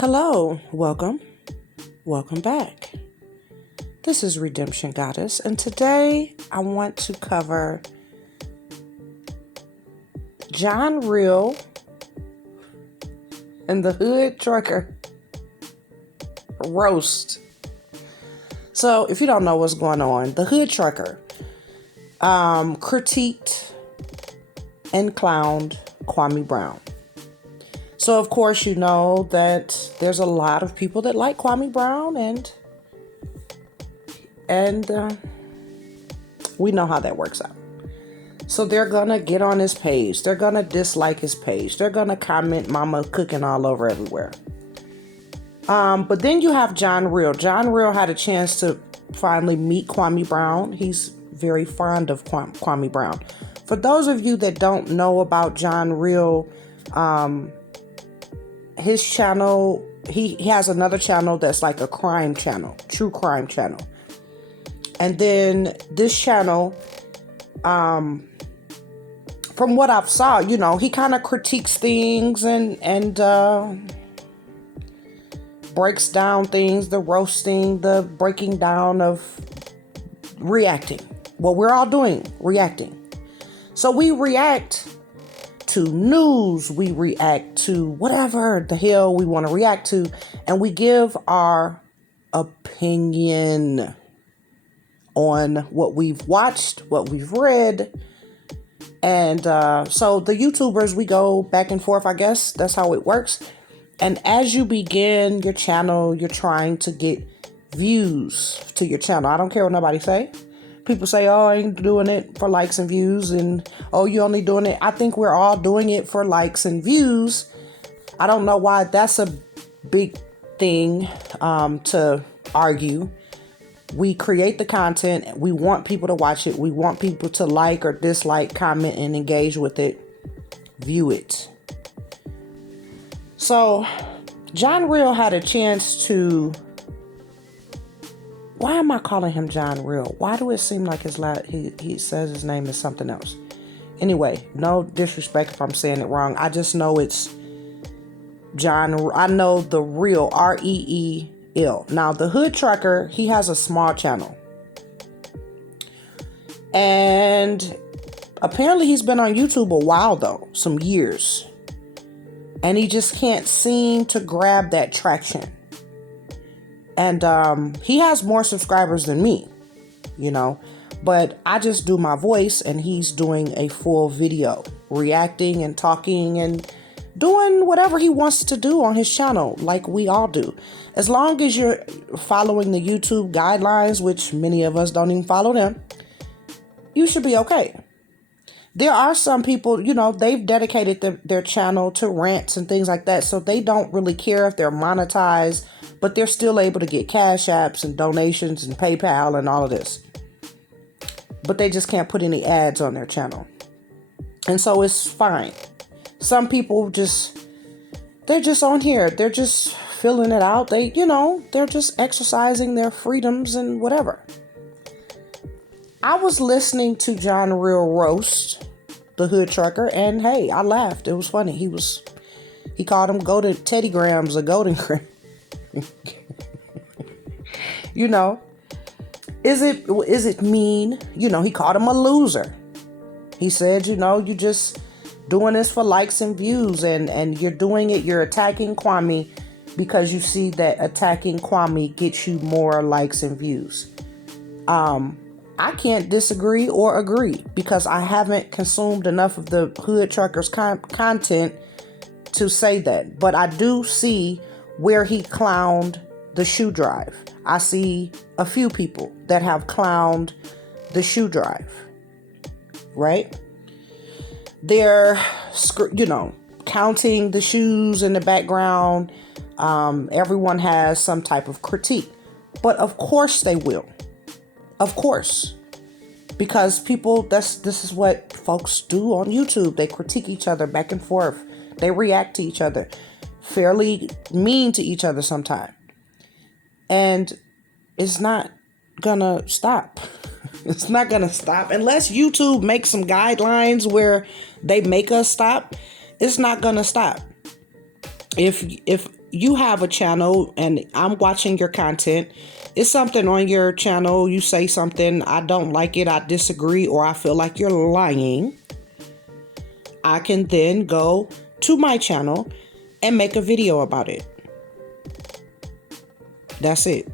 Hello, welcome back. This is Redemption Goddess, and today I want to cover John Real and the Hood Trucker roast. So, if you don't know what's going on, the Hood Trucker critiqued and clowned Kwame Brown. So, of course, you know that there's a lot of people that like Kwame Brown, and we know how that works out. So they're going to get on his page. They're going to dislike his page. They're going to comment mama cooking all over everywhere. But then you have John Real. John Real had a chance to finally meet Kwame Brown. He's very fond of Kwame Brown. For those of you that don't know about John Real, his channel, he has another channel that's like a crime channel, true crime channel. And then this channel, from what I've saw, you know, he kind of critiques things and breaks down things, the roasting, the breaking down of reacting. What we're all doing, reacting. So we react to news, we react to whatever the hell we want to react to, and we give our opinion on what we've watched, what we've read. And so the YouTubers, we go back and forth, I guess. That's how it works. And as you begin your channel, you're trying to get views to your channel. I don't care what nobody say. People say, oh, I ain't doing it for likes and views. And, oh, you only doing it. I think we're all doing it for likes and views. I don't know why that's a big thing to argue. We create the content. We want people to watch it. We want people to like or dislike, comment, and engage with it. View it. So, John Real had a chance to... Why am I calling him John Real? Why do it seem like he says his name is something else? Anyway, no disrespect if I'm saying it wrong. I just know it's John. I know the Real, Reel. Now, the Hood Trucker, he has a small channel. And apparently he's been on YouTube a while, though. Some years. And he just can't seem to grab that traction. And he has more subscribers than me, you know. But I just do my voice, and he's doing a full video. Reacting and talking and doing whatever he wants to do on his channel, like we all do. As long as you're following the YouTube guidelines, which many of us don't even follow them, you should be okay. There are some people, you know, they've dedicated their channel to rants and things like that, so they don't really care if they're monetized, but they're still able to get cash apps and donations and PayPal and all of this. But they just can't put any ads on their channel. And so it's fine. Some people they're just on here. They're just filling it out. They're just exercising their freedoms and whatever. I was listening to John Real roast the Hood Trucker, and hey, I laughed. It was funny. He called him Golden Teddy Grams or Golden Grams. You know, is it mean? You know, he called him a loser. He said, you know, you just doing this for likes and views, and you're doing it, you're attacking Kwame because you see that attacking Kwame gets you more likes and views. I can't disagree or agree because I haven't consumed enough of the Hood Trucker's content to say that. But I do see where he clowned the shoe drive. I see a few people that have clowned the shoe drive, right? They're, you know, counting the shoes in the background. Everyone has some type of critique. But of course they will. Of course. Because people, this is what folks do on YouTube. They critique each other back and forth. They react to each other. Fairly mean to each other sometimes. And it's not gonna stop. It's not gonna stop. Unless YouTube makes some guidelines where they make us stop, it's not gonna stop. if you have a channel and I'm watching your content, it's something on your channel, you say something, I don't like it, I disagree, or I feel like you're lying, I can then go to my channel and make a video about it. That's it.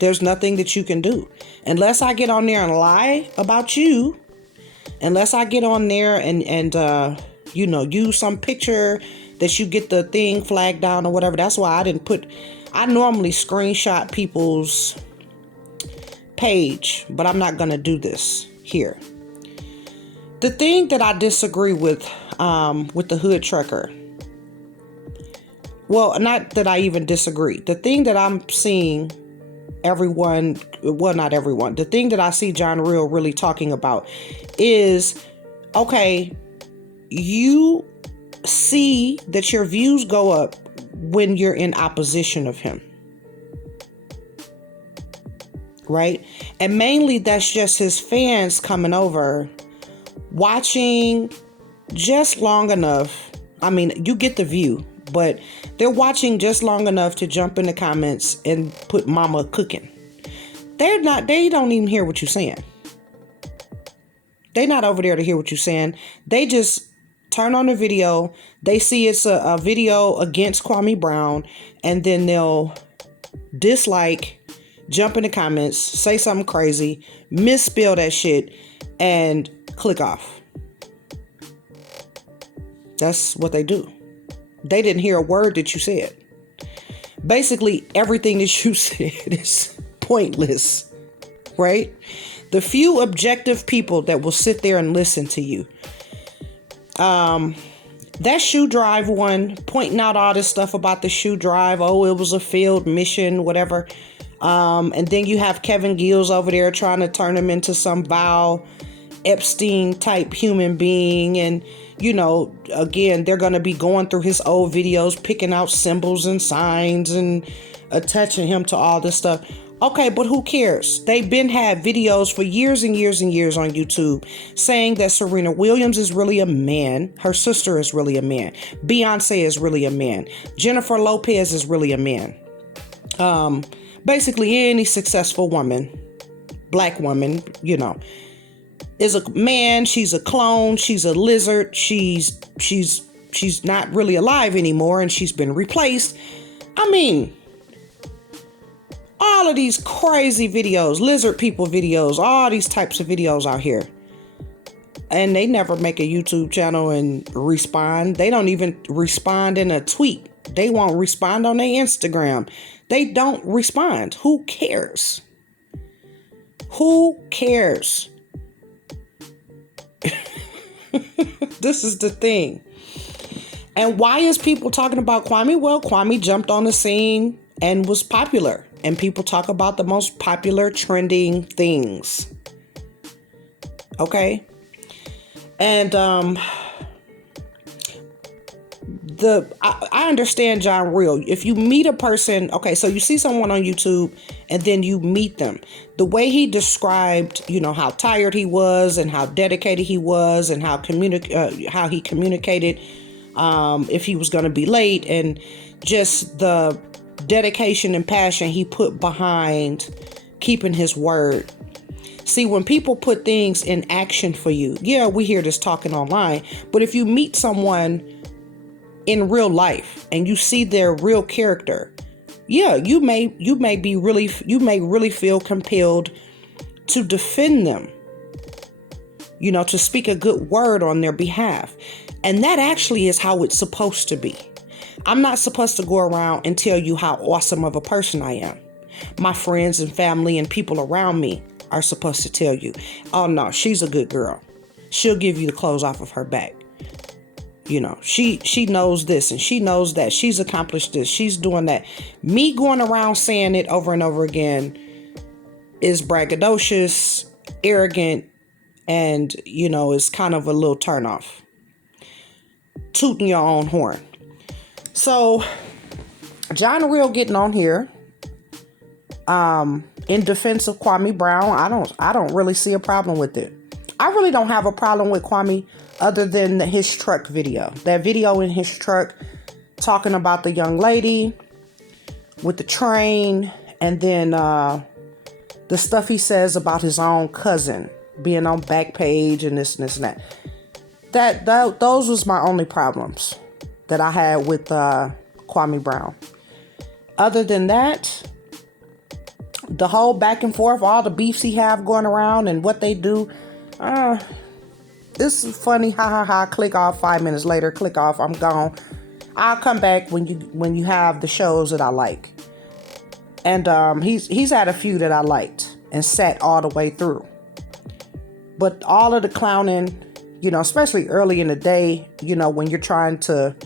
There's nothing that you can do. Unless I get on there and lie about you, unless I get on there and use some picture that you get the thing flagged down or whatever. That's why I normally screenshot people's page, but I'm not going to do this here. The thing that I disagree with the hood trucker, well, not that I even disagree. The thing that I'm seeing not everyone, the thing that I see John Real really talking about is, okay, you see that your views go up when you're in opposition of him, right? And mainly that's just his fans coming over, watching just long enough. I mean, you get the view, but they're watching just long enough to jump in the comments and put mama cooking. They don't even hear what you're saying. They're not over there to hear what you're saying. They just turn on the video. They see it's a video against Kwame Brown, and then they'll dislike, jump in the comments, say something crazy, misspell that shit, and click off. That's what they do. They didn't hear a word that you said. Basically, everything that you said is pointless, right? The few objective people that will sit there and listen to you. That shoe drive one, pointing out all this stuff about the shoe drive. Oh, it was a failed mission, whatever. And then you have Kevin Gills over there trying to turn him into some vile Epstein type human being. And, again, they're going to be going through his old videos, picking out symbols and signs and attaching him to all this stuff. Okay, but who cares? They've been had videos for years and years and years on YouTube saying that Serena Williams is really a man. Her sister is really a man. Beyonce is really a man. Jennifer Lopez is really a man. Basically, any successful woman, black woman, is a man. She's a clone. She's a lizard. She's not really alive anymore, and she's been replaced. I mean, all of these crazy videos, lizard people videos, all these types of videos out here. And they never make a YouTube channel and respond. They don't even respond in a tweet. They won't respond on their Instagram. They don't respond. Who cares? Who cares? This is the thing. And why is people talking about Kwame? Well, Kwame jumped on the scene and was popular. And people talk about the most popular trending things. Okay? And I understand John Real. If you meet a person, okay, so you see someone on YouTube and then you meet them. The way he described, how tired he was and how dedicated he was and how he communicated if he was going to be late, and just the dedication and passion he put behind keeping his word. See, when people put things in action for you, yeah, we hear this talking online, but if you meet someone in real life and you see their real character, yeah, you may really feel compelled to defend them, to speak a good word on their behalf. And that actually is how it's supposed to be. I'm not supposed to go around and tell you how awesome of a person I am. My friends and family and people around me are supposed to tell you, oh no, she's a good girl. She'll give you the clothes off of her back. She knows this and she knows that. She's accomplished this. She's doing that. Me going around saying it over and over again is braggadocious, arrogant, and, it's kind of a little turnoff. Tooting your own horn. So, John Real getting on here in defense of Kwame Brown, I don't really see a problem with it. I really don't have a problem with Kwame other than his truck video. That video in his truck, talking about the young lady with the train, and then the stuff he says about his own cousin being on Backpage and this and this and that. Those was my only problems that I had with Kwame Brown. Other than that, the whole back and forth, all the beefs he have going around and what they do, this is funny, ha ha ha, click off. 5 minutes later, click off, I'm gone. I'll come back when you have the shows that I like. And he's had a few that I liked and sat all the way through. But all of the clowning, especially early in the day, when you're trying to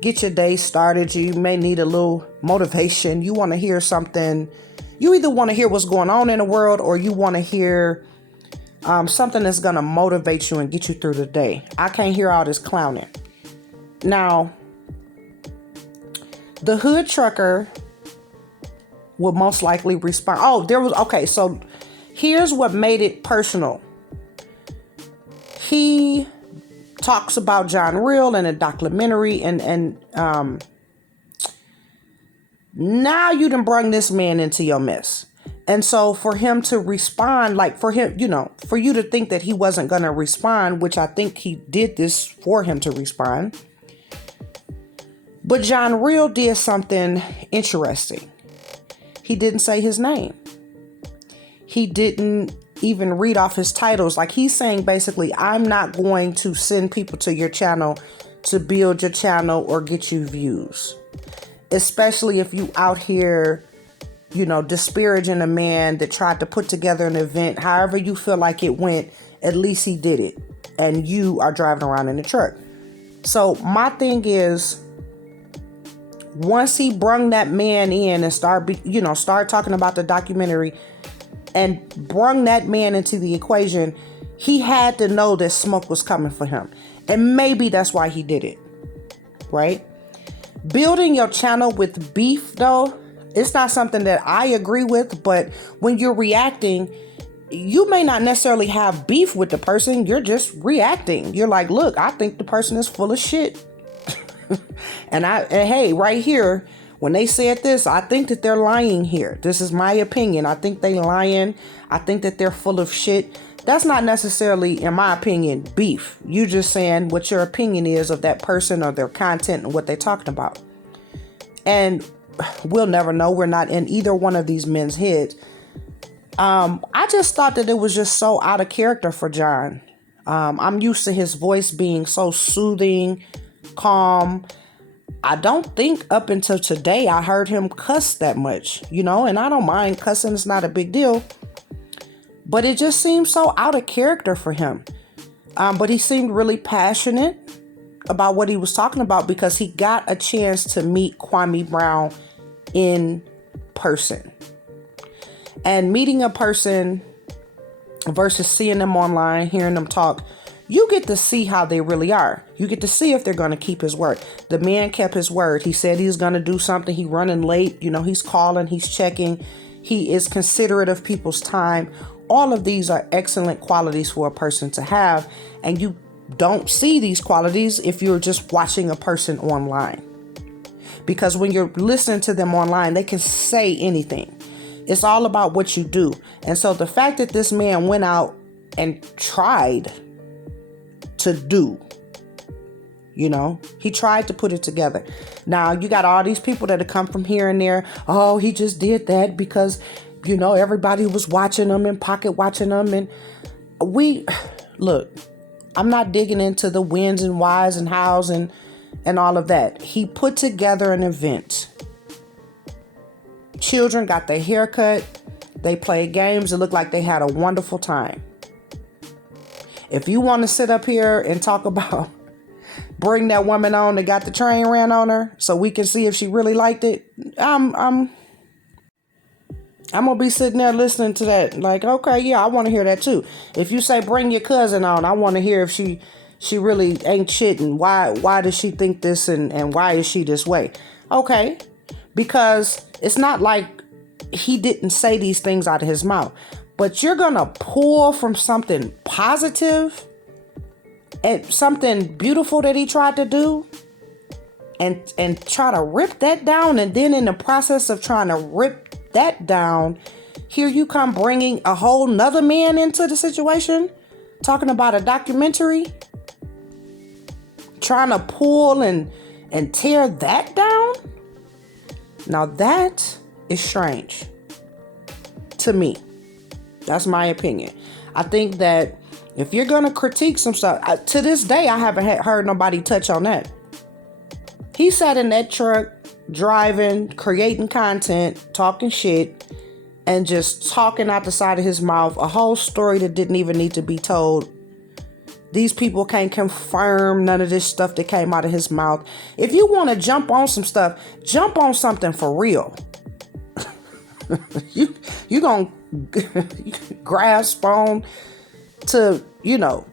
get your day started, you may need a little motivation. You want to hear something. You either want to hear what's going on in the world, or you want to hear something that's going to motivate you and get you through the day. I can't hear all this clowning. Now, the hood trucker will most likely respond. So here's what made it personal. He talks about John Real in a documentary, and now you done brung this man into your mess. And so for him to respond, for you to think that he wasn't going to respond, which I think he did this for him to respond. But John Real did something interesting. He didn't say his name. He didn't even read off his titles. Like, he's saying basically, I'm not going to send people to your channel to build your channel or get you views. Especially if you out here, disparaging a man that tried to put together an event. However you feel like it went, at least he did it. And you are driving around in the truck. So my thing is, once he brung that man in and start talking about the documentary and brung that man into the equation, he had to know that smoke was coming for him. And maybe that's why he did it, right? Building your channel with beef, though, it's not something that I agree with. But when you're reacting, you may not necessarily have beef with the person. You're just reacting. You're like, look, I think the person is full of shit. And hey, right here, when they said this, I think that they're lying here. This is my opinion. I think they lying. I think that they're full of shit. That's not necessarily, in my opinion, beef. You just saying what your opinion is of that person or their content and what they're talking about. And we'll never know. We're not in either one of these men's heads. I just thought that it was just so out of character for John. I'm used to his voice being so soothing, calm. I don't think up until today I heard him cuss that much, and I don't mind cussing. It's not a big deal. But it just seemed so out of character for him. But he seemed really passionate about what he was talking about because he got a chance to meet Kwame Brown in person. And meeting a person versus seeing them online, hearing them talk, you get to see how they really are. You get to see if they're going to keep his word. The man kept his word. He said he's going to do something. He running late. He's calling. He's checking. He is considerate of people's time. All of these are excellent qualities for a person to have. And you don't see these qualities if you're just watching a person online. Because when you're listening to them online, they can say anything. It's all about what you do. And so the fact that this man went out and tried to do, he tried to put it together. Now you got all these people that have come from here and there. Oh, he just did that because, everybody was watching them and pocket watching them. And look, I'm not digging into the whens and whys and hows and all of that. He put together an event. Children got their hair cut. They played games. It looked like they had a wonderful time. If you want to sit up here and talk about bring that woman on that got the train ran on her so we can see if she really liked it, I'm gonna be sitting there listening to that like, okay, yeah, I want to hear that too. If you say bring your cousin on, I want to hear if she really ain't shit and why does she think this and why is she this way? Okay, because it's not like he didn't say these things out of his mouth. But you're going to pull from something positive and something beautiful that he tried to do and try to rip that down. And then in the process of trying to rip that down, here you come bringing a whole nother man into the situation, talking about a documentary, trying to pull and tear that down. Now that is strange to me. That's my opinion. I think that if you're going to critique some stuff, to this day, I haven't heard nobody touch on that. He sat in that truck, driving, creating content, talking shit, and just talking out the side of his mouth a whole story that didn't even need to be told. These people can't confirm none of this stuff that came out of his mouth. If you want to jump on some stuff, jump on something for real. you gonna grasp on to,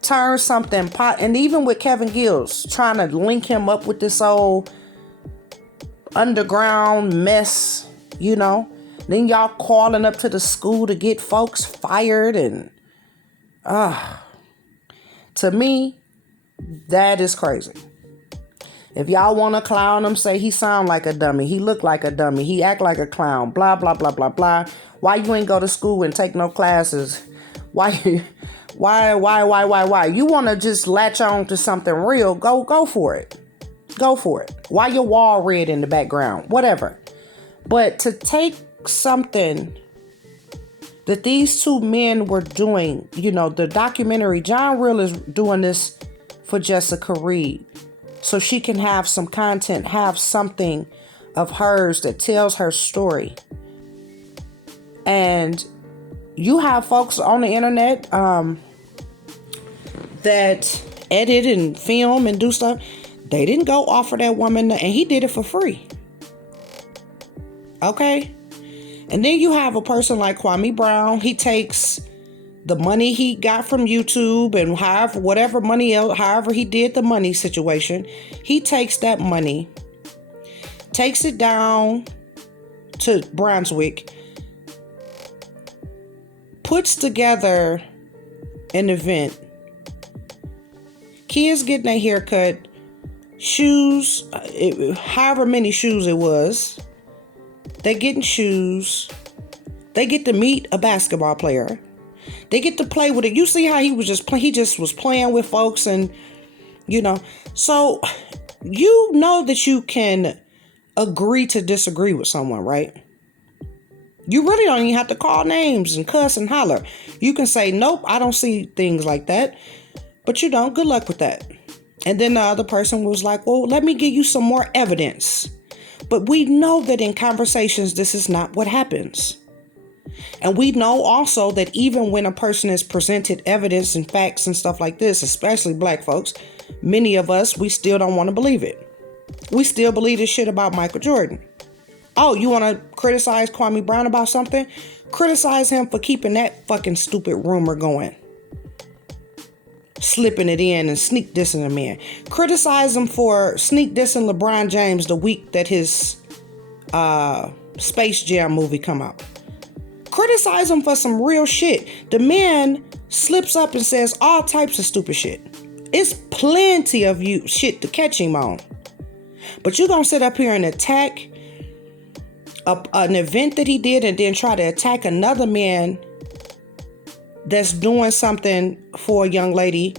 turn something pot. And even with Kevin Gills, trying to link him up with this old underground mess, then y'all calling up to the school to get folks fired. And to me, that is crazy. If y'all want to clown him, say he sound like a dummy, he look like a dummy, he act like a clown, blah, blah, blah, blah, blah. Why you ain't go to school and take no classes? Why? You want to just latch on to something real? Go for it. Go for it. Why your wall red in the background? Whatever. But to take something that these two men were doing, the documentary, John Real is doing this for Jessica Reed, so she can have some content, have something of hers that tells her story. And you have folks on the internet that edit and film and do stuff. They didn't go offer that woman, and he did it for free. Okay? And then you have a person like Kwame Brown. He takes the money he got from YouTube and however he did the money situation. He takes that money, takes it down to Brunswick, puts together an event. Kids getting their haircut, shoes, however many shoes it was. They getting shoes. They get to meet a basketball player. They get to play with it. You see how he just was playing with folks, and so that you can agree to disagree with someone, right? You really don't even have to call names and cuss and holler. You can say, nope, I don't see things like that. But good luck with that. And then the other person was like, well, let me give you some more evidence. But we know that in conversations, this is not what happens. And we know also that even when a person is presented evidence and facts and stuff like this, especially black folks, many of us, we still don't want to believe it. We still believe this shit about Michael Jordan. Oh, you want to criticize Kwame Brown about something? Criticize him for keeping that fucking stupid rumor going. Slipping it in and sneak dissing a man. Criticize him for sneak dissing LeBron James the week that his Space Jam movie come out. Criticize him for some real shit. The man slips up and says all types of stupid shit. It's plenty of you shit to catch him on. But you gonna sit up here and attack an event that he did, and then try to attack another man that's doing something for a young lady,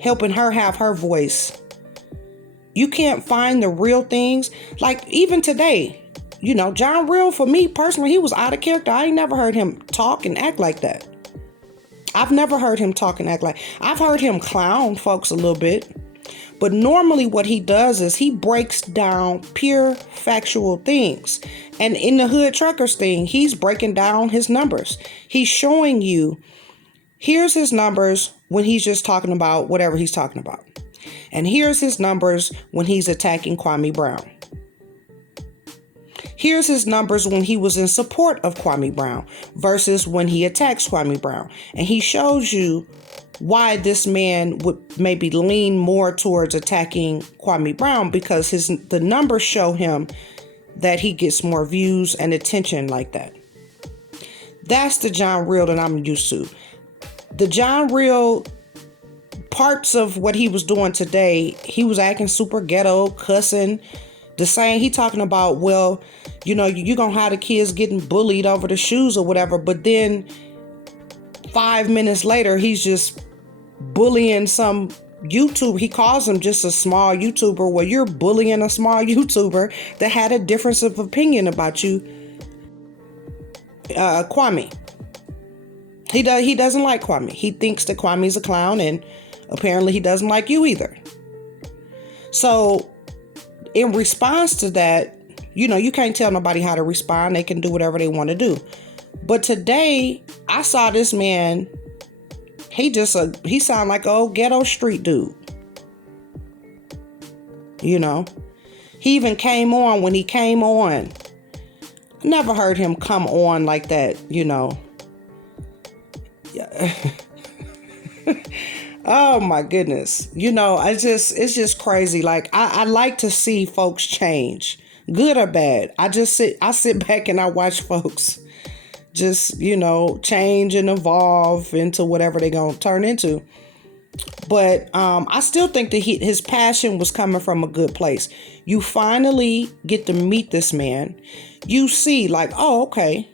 helping her have her voice. You can't find the real things. Like even today, John Real, for me personally, he was out of character. I ain't never heard him talk and act like that. I've never heard him talk and act like. I've heard him clown folks a little bit. But normally what he does is he breaks down pure factual things. And in the Hood Truckers thing, he's breaking down his numbers. He's showing you, here's his numbers when he's just talking about whatever he's talking about. And here's his numbers when he's attacking Kwame Brown. Here's his numbers when he was in support of Kwame Brown versus when he attacks Kwame Brown. And he shows you why this man would maybe lean more towards attacking Kwame Brown, because the numbers show him that he gets more views and attention like that. That's the John Real that I'm used to. The John Real parts of what he was doing today, he was acting super ghetto, cussing. The same, he talking about, well, you know, you gonna have the kids getting bullied over the shoes or whatever. But then 5 minutes later, he's just bullying some YouTube. He calls him just a small YouTuber. Well, you're bullying a small YouTuber that had a difference of opinion about you. Kwame. He doesn't like Kwame. He thinks that Kwame's a clown, and apparently he doesn't like you either. So in response to that, you know, you can't tell nobody how to respond. They can do whatever they want to do. But today I saw this man. He sound like an old ghetto street dude. You know, he even came on when he came on. Never heard him come on like that, you know. Yeah. Oh my goodness. You know, it's just crazy. Like I like to see folks change, good or bad. I sit back and I watch folks just, you know, change and evolve into whatever they're going to turn into. But I still think that his passion was coming from a good place. You finally get to meet this man. You see like, oh, okay.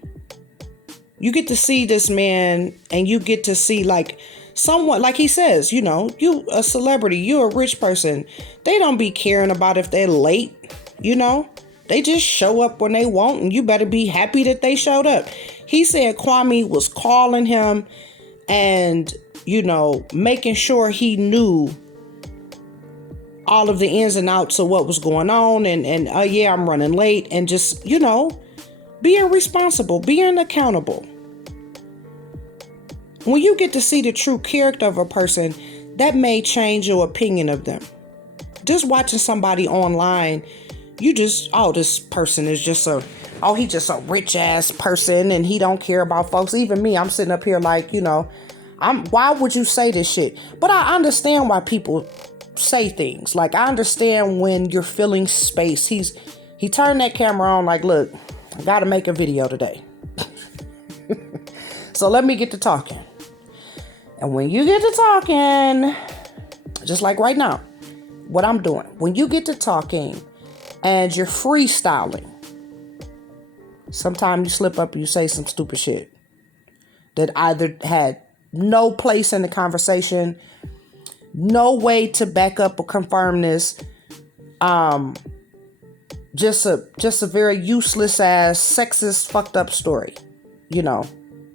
You get to see this man, and you get to see like someone, like he says, you know, you a celebrity, you're a rich person. They don't be caring about if they're late, you know. They just show up when they want, and you better be happy that they showed up. He said Kwame was calling him and, you know, making sure he knew all of the ins and outs of what was going on, and oh yeah, I'm running late, and just, you know, being responsible, being accountable. When you get to see the true character of a person, that may change your opinion of them. Just watching somebody online, you just, oh, this person is just he's just a rich ass person and he don't care about folks. Even me, I'm sitting up here like, you know, why would you say this shit? But I understand why people say things. Like, I understand when you're filling space. He turned that camera on like, look, I got to make a video today. So let me get to talking. And when you get to talking, just like right now, what I'm doing, when you get to talking and you're freestyling, sometimes you slip up and you say some stupid shit that either had no place in the conversation, no way to back up or confirm this, just a very useless ass, sexist, fucked up story, you know,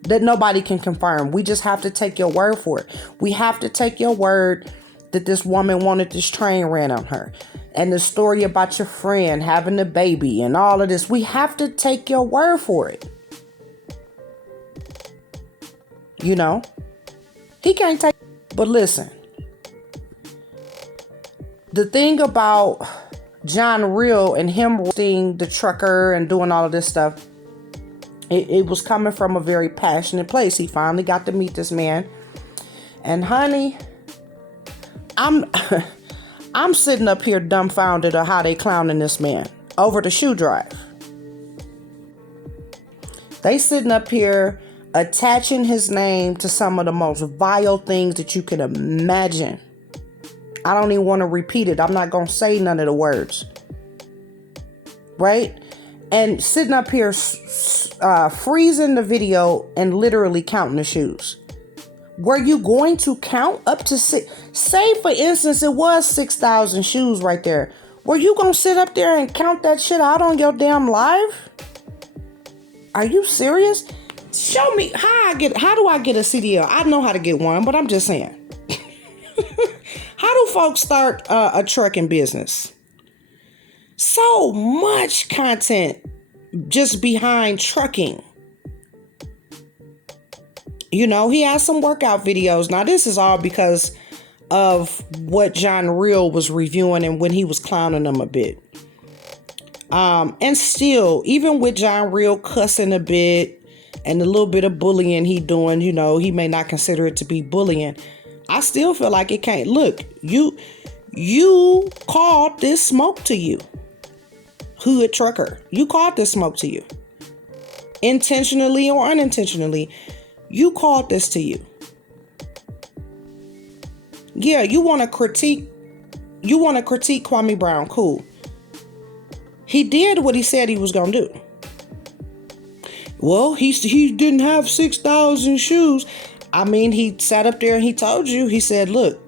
that nobody can confirm. We just have to take your word for it. We have to take your word that this woman wanted this train ran on her. And the story about your friend having a baby and all of this. We have to take your word for it. You know? He can't take... But listen. The thing about John Real and him roasting the trucker and doing all of this stuff, it was coming from a very passionate place. He finally got to meet this man. And honey, I'm sitting up here dumbfounded of how they clowning this man over the shoe drive. They sitting up here attaching his name to some of the most vile things that you can imagine. I don't even want to repeat it. I'm not going to say none of the words. Right? And sitting up here freezing the video and literally counting the shoes. Were you going to count up to six? Say, for instance, it was 6,000 shoes right there. Were you going to sit up there and count that shit out on your damn live? Are you serious? Show me how do I get a CDL? I know how to get one, but I'm just saying. How do folks start a trucking business? So much content just behind trucking. You know, he has some workout videos. Now, this is all because of what John Real was reviewing and when he was clowning him a bit. And still, even with John Real cussing a bit and a little bit of bullying he doing, you know, he may not consider it to be bullying. I still feel like it can't. Look, you called this smoke to you. Hood trucker. You called this smoke to you. Intentionally or unintentionally. You called this to you. Yeah, you want to critique Kwame Brown, cool. He did what he said he was going to do. Well, he didn't have 6,000 shoes. I mean, he sat up there and he told you, he said, look,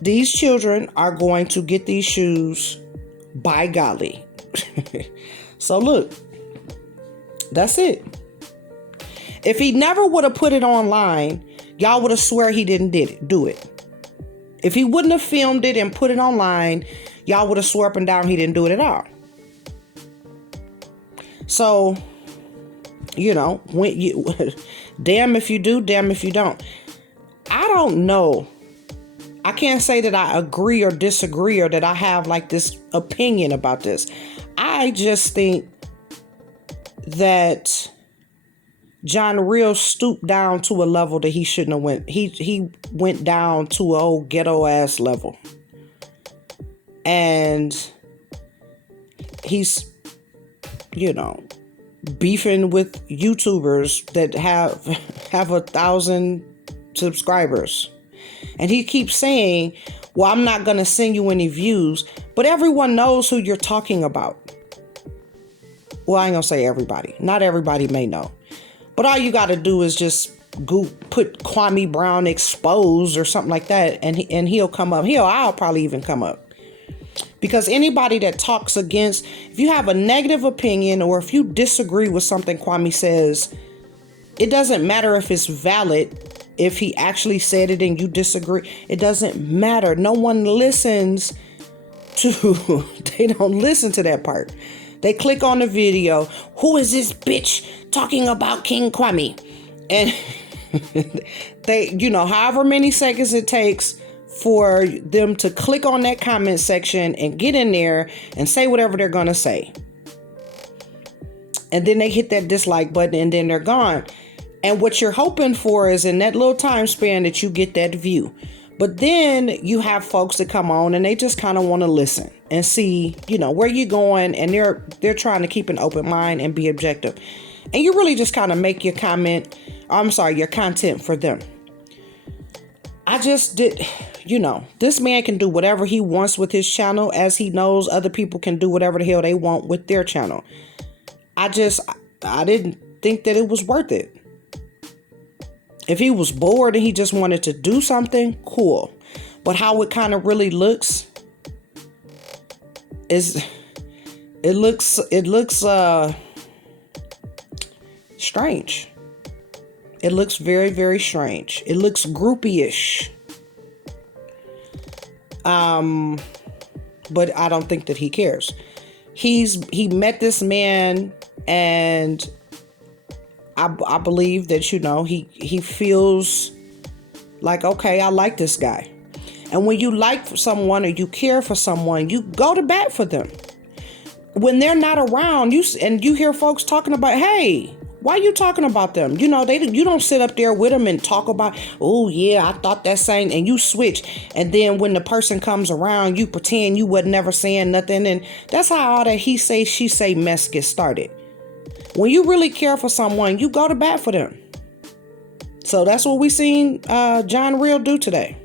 these children are going to get these shoes by golly. So look, that's it. If he never would have put it online, y'all would have swear he didn't do it. If he wouldn't have filmed it and put it online, y'all would have swore up and down he didn't do it at all. So, when you damn if you do, damn if you don't. I don't know. I can't say that I agree or disagree or that I have like this opinion about this. I just think that John Real stooped down to a level that he shouldn't have went. He went down to an old ghetto ass level. And he's, beefing with YouTubers that have 1,000 subscribers. And he keeps saying, well, I'm not going to send you any views, but everyone knows who you're talking about. Well, I ain't going to say everybody. Not everybody may know. But all you got to do is just put Kwame Brown exposed or something like that, and he'll come up. I'll probably even come up. Because anybody that talks against, if you have a negative opinion or if you disagree with something Kwame says, it doesn't matter if it's valid. If he actually said it and you disagree, it doesn't matter. No one listens they don't listen to that part. They click on the video. Who is this bitch talking about King Kwame? And they, however many seconds it takes for them to click on that comment section and get in there and say whatever they're going to say. And then they hit that dislike button and then they're gone. And what you're hoping for is in that little time span that you get that view. But then you have folks that come on and they just kind of want to listen and see, where you're going. And they're trying to keep an open mind and be objective. And you really just kind of make your content for them. I just did, this man can do whatever he wants with his channel, as he knows other people can do whatever the hell they want with their channel. I didn't think that it was worth it. If he was bored and he just wanted to do something, cool. But how it kind of really looks is, it looks strange. It looks very, very strange. It looks groupie-ish. But I don't think that he cares. He met this man, and I believe that, he feels like, okay, I like this guy. And when you like someone or you care for someone, you go to bat for them. When they're not around, you hear folks talking about, hey, why are you talking about them? You don't sit up there with them and talk about, oh yeah, I thought that same, and you switch. And then when the person comes around, you pretend you was never saying nothing. And that's how all that he say, she say mess gets started. When you really care for someone, you go to bat for them. So that's what we seen John Real do today.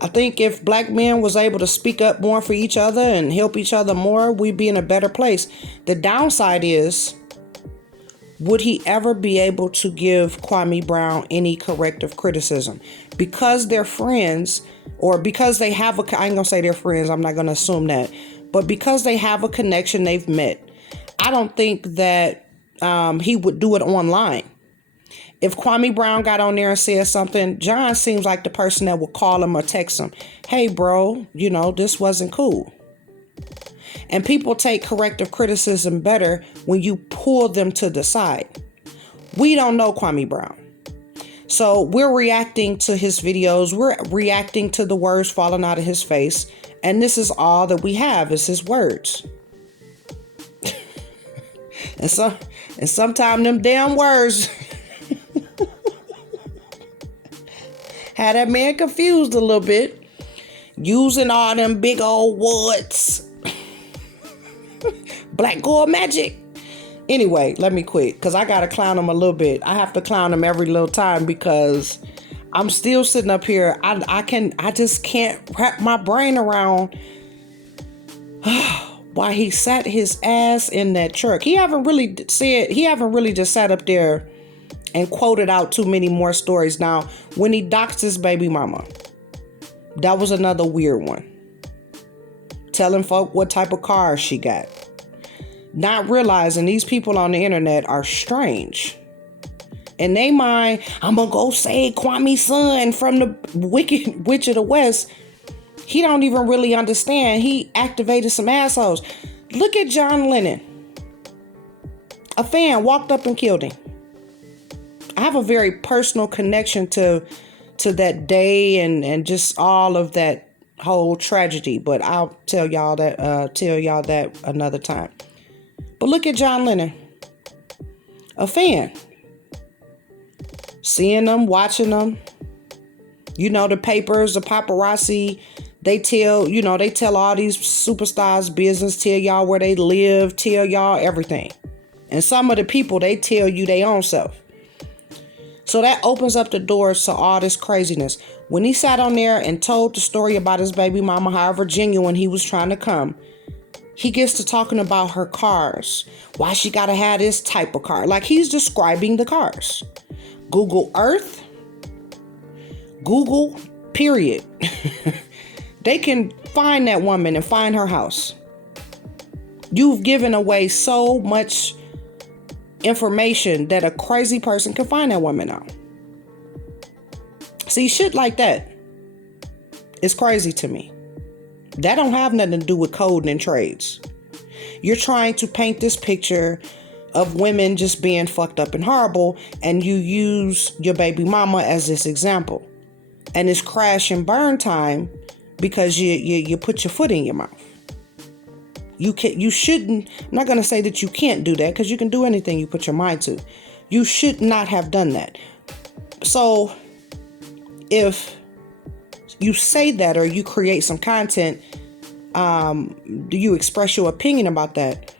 I think if black men was able to speak up more for each other and help each other more, we'd be in a better place. The downside is, would he ever be able to give Kwame Brown any corrective criticism? Because they're friends, or because they have I ain't gonna say they're friends, I'm not gonna assume that. But because they have a connection, they've met. I don't think that he would do it online. If Kwame Brown got on there and said something, John seems like the person that would call him or text him. Hey, bro, this wasn't cool. And people take corrective criticism better when you pull them to the side. We don't know Kwame Brown. So we're reacting to his videos. We're reacting to the words falling out of his face. And this is all that we have, is his words. and sometimes them damn words had that man confused a little bit. Using all them big old words. Black gold magic. Anyway, let me quit because I got to clown him a little bit. I have to clown him every little time because I'm still sitting up here. I just can't wrap my brain around why he sat his ass in that truck. He haven't really just sat up there and quoted out too many more stories. Now, when he doxed his baby mama, that was another weird one. Telling folk what type of car she got. Not realizing these people on the internet are strange. In they mind, I'm gonna go save Kwame's son from the wicked witch of the West. He don't even really understand. He activated some assholes. Look at John Lennon. A fan walked up and killed him. I have a very personal connection to that day and just all of that whole tragedy, but I'll tell y'all that another time. But look at John Lennon. A fan. Seeing them, watching them. You know, the papers, the paparazzi, they tell all these superstars business, tell y'all where they live, tell y'all everything. And some of the people, they tell you their own self. So that opens up the doors to all this craziness. When he sat on there and told the story about his baby mama, however genuine he was trying to come, he gets to talking about her cars. Why she gotta have this type of car. Like he's describing the cars. Google Earth. Google, period. They can find that woman and find her house. You've given away so much information that a crazy person can find that woman out. See, shit like that is crazy to me. That don't have nothing to do with coding and trades. You're trying to paint this picture of women just being fucked up and horrible, and you use your baby mama as this example. And it's crash and burn time because you put your foot in your mouth. You shouldn't, I'm not going to say that you can't do that because you can do anything you put your mind to. You should not have done that. So if you say that or you create some content, do you express your opinion about that?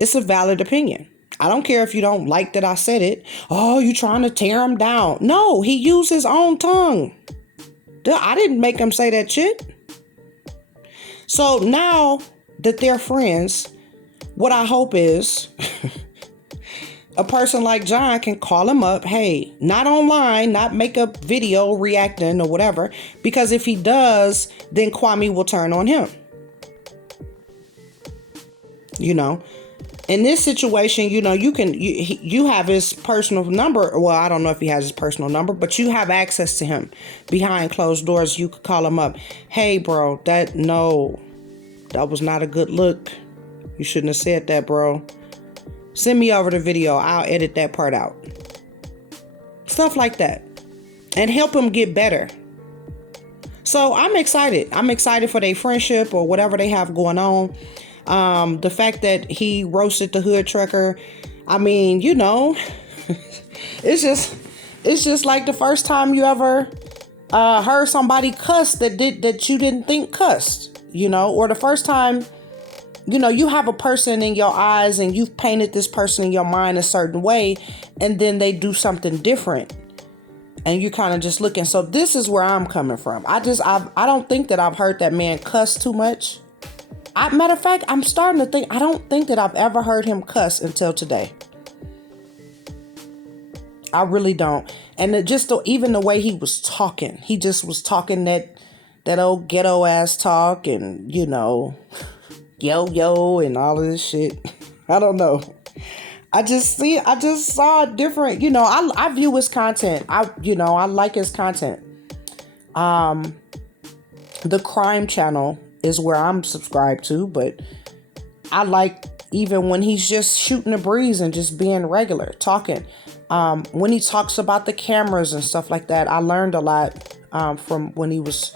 It's a valid opinion. I don't care if you don't like that I said it. Oh, you trying to tear him down. No, he used his own tongue. I didn't make him say that shit. So now that they're friends, what I hope is a person like John can call him up. Hey, not online, not make a video reacting or whatever. Because if he does, then Kwame will turn on him. You know, in this situation, you know, you have his personal number. Well, I don't know if he has his personal number, but you have access to him behind closed doors. You could call him up. Hey, bro, that was not a good look. You shouldn't have said that, bro. Send me over the video. I'll edit that part out. Stuff like that. And help him get better. So I'm excited. I'm excited for their friendship or whatever they have going on. The fact that he roasted the hood trucker, I mean, you know, it's just like the first time you ever heard somebody cuss that you didn't think cussed, you know, or the first time, you know, you have a person in your eyes and you've painted this person in your mind a certain way, and then they do something different. And you're kind of just looking. So this is where I'm coming from. I don't think that I've heard that man cuss too much. Matter of fact, I'm starting to think, I don't think that I've ever heard him cuss until today. I really don't. And even the way he was talking, he just was talking that old ghetto ass talk and, you know, yo and all of this shit. I don't know. I just saw it different. You know, I view his content. I like his content. The crime channel is where I'm subscribed to, but I like even when he's just shooting the breeze and just being regular, talking. When he talks about the cameras and stuff like that, I learned a lot from when he was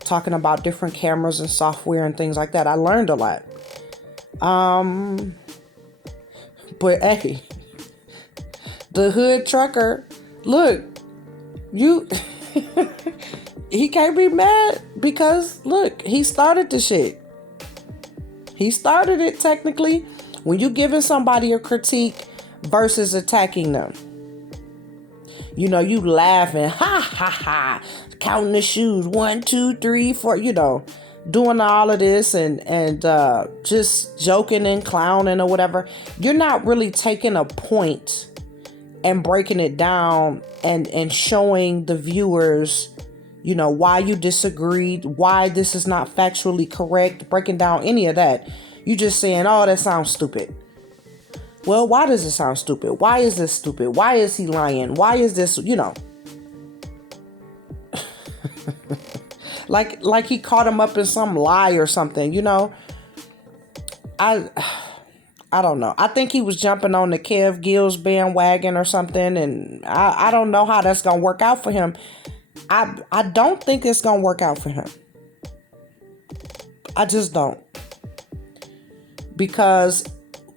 talking about different cameras and software and things like that. I learned a lot. But hey, the hood trucker, look, he can't be mad because, look, he started the shit. He started it technically when you giving somebody a critique versus attacking them. You laughing, ha ha ha, counting the shoes, 1, 2, 3, 4, doing all of this and just joking and clowning or whatever. You're not really taking a point and breaking it down and showing the viewers, why you disagreed, why this is not factually correct, breaking down any of that. You just saying, oh, that sounds stupid. Well, why does it sound stupid? Why is this stupid? Why is he lying? Why is this, like he caught him up in some lie or something, I don't know. I think he was jumping on the Kev Gills bandwagon or something, and I don't know how that's gonna work out for him. I don't think it's gonna work out for him. I just don't. Because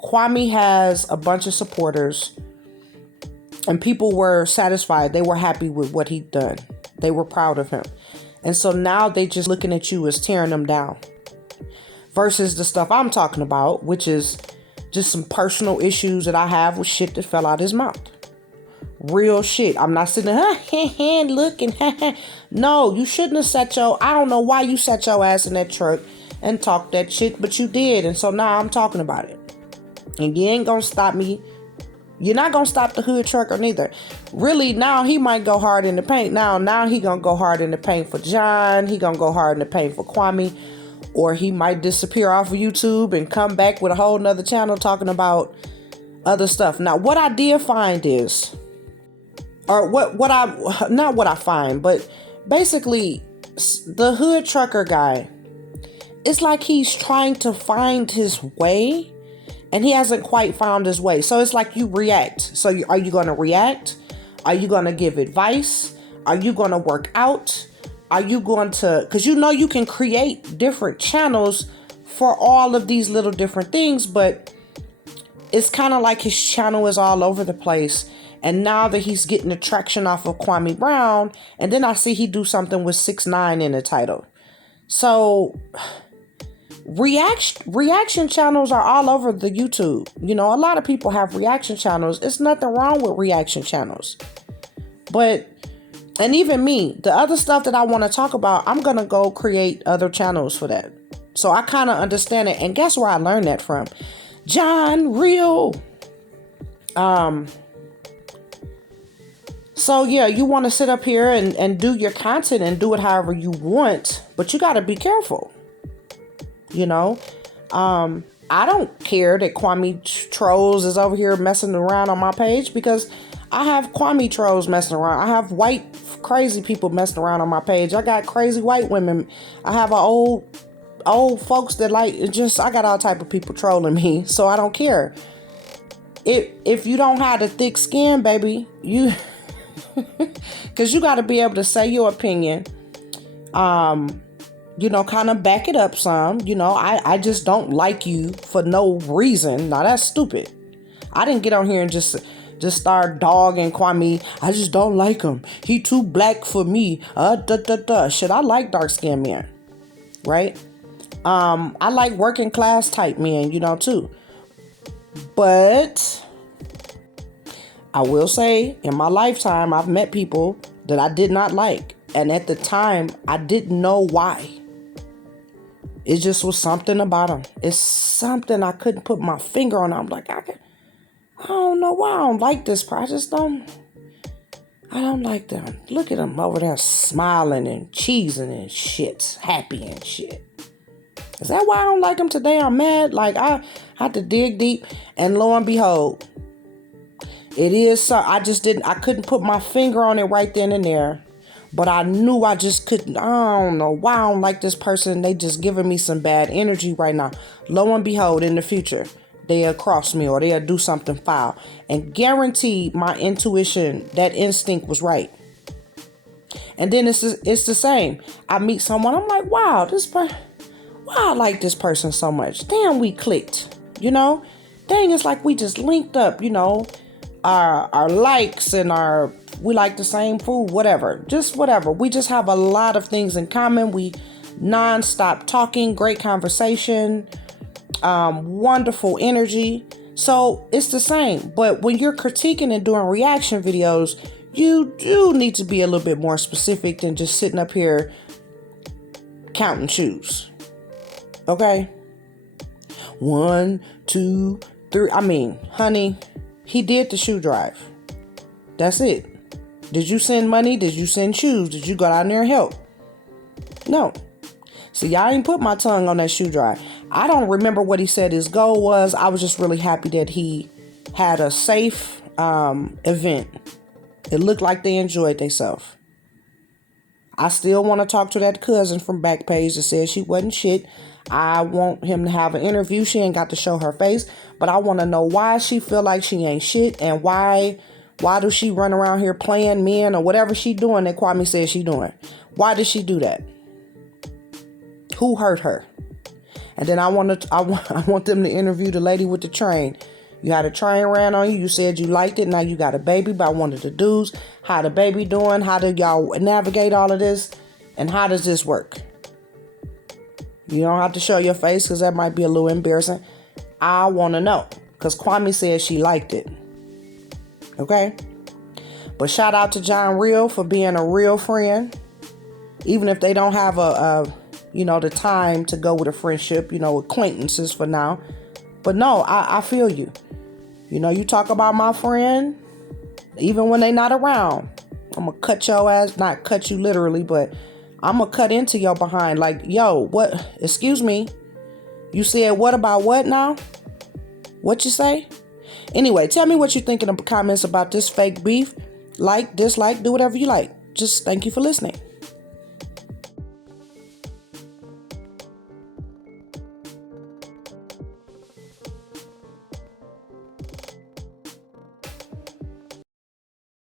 Kwame has a bunch of supporters, and people were satisfied. They were happy with what he'd done. They were proud of him. And so now they just looking at you as tearing them down. Versus the stuff I'm talking about, which is just some personal issues that I have with shit that fell out his mouth. Real shit. I'm not sitting there looking. No, you shouldn't have sat I don't know why you sat your ass in that truck and talked that shit, but you did. And so now I'm talking about it. And you ain't gonna stop me. You're not gonna stop the hood trucker neither. Really, now he might go hard in the paint. Now he gonna go hard in the paint for John. He gonna go hard in the paint for Kwame. Or he might disappear off of YouTube and come back with a whole nother channel talking about other stuff. Now, what I did find is, or not what I find, but basically the hood trucker guy, it's like he's trying to find his way. And he hasn't quite found his way. So it's like you react. So are you going to react? Are you going to give advice? Are you going to work out? Are you going to... Because you can create different channels for all of these little different things. But it's kind of like his channel is all over the place. And now that he's getting the traction off of Kwame Brown. And then I see he do something with 6ix9ine in the title. So... Reaction channels are all over the YouTube. A lot of people have reaction channels. It's nothing wrong with reaction channels. And even me, the other stuff that I want to talk about, I'm going to go create other channels for that. So I kind of understand it. And guess where I learned that from? John Real. So yeah, you want to sit up here and do your content and do it however you want, but you got to be careful. I don't care that Kwame Trolls is over here messing around on my page, because I have Kwame Trolls messing around. I have white crazy people messing around on my page. I got crazy white women. I have old folks that I got all type of people trolling me. So I don't care. If you don't have the thick skin, baby, because you got to be able to say your opinion. Kind of back it up some. I just don't like you for no reason. Now, that's stupid. I didn't get on here and just start dogging Kwame. I just don't like him. He too black for me. Shit, I like dark-skinned men. Right? I like working class type men, too. But I will say, in my lifetime, I've met people that I did not like. And at the time, I didn't know why. It just was something about them. It's something I couldn't put my finger on. I'm like, I don't know why I don't like this person. I don't like them. Look at them over there smiling and cheesing and shit. Happy and shit. Is that why I don't like them today? I'm mad. Like, I had to dig deep. And lo and behold, it is so. I couldn't put my finger on it right then and there. But I knew I just couldn't. I don't know why I don't like this person. They just giving me some bad energy right now. Lo and behold, in the future, they'll cross me or they'll do something foul. And guaranteed my intuition, that instinct was right. And then it's the same. I meet someone. I'm like, wow, why I like this person so much. Damn, we clicked. Dang, it's like we just linked up, our likes and we like the same food, whatever. Just whatever. We just have a lot of things in common. We non-stop talking, great conversation, wonderful energy. So it's the same. But when you're critiquing and doing reaction videos, you do need to be a little bit more specific than just sitting up here counting shoes. Okay? 1, 2, 3. I mean, honey, he did the shoe drive. That's it. Did you send money? Did you send shoes? Did you go down there and help? No. See, I ain't put my tongue on that shoe drive. I don't remember what he said his goal was. I was just really happy that he had a safe event. It looked like they enjoyed themselves. I still want to talk to that cousin from Backpage that said she wasn't shit. I want him to have an interview. She ain't got to show her face, but I want to know why she feel like she ain't shit, and why does she run around here playing men or whatever she doing that Kwame said she doing. Why did she do that? Who hurt her? And then I want them to interview the lady with the train. You had a train ran on you. You said you liked it. Now you got a baby by one of the dudes. How the baby doing? How did y'all navigate all of this? And how does this work? You don't have to show your face because that might be a little embarrassing. I want to know because Kwame said she liked it. Okay? But shout out to John Real for being a real friend. Even if they don't have the time to go with a friendship, acquaintances for now. But no, I feel you. You talk about my friend, even when they not around, I'm going to cut your ass, not cut you literally, but I'm going to cut into your behind. Like, yo, what? Excuse me. You said what about what now? What you say? Anyway, tell me what you think in the comments about this fake beef. Like, dislike, do whatever you like. Just thank you for listening.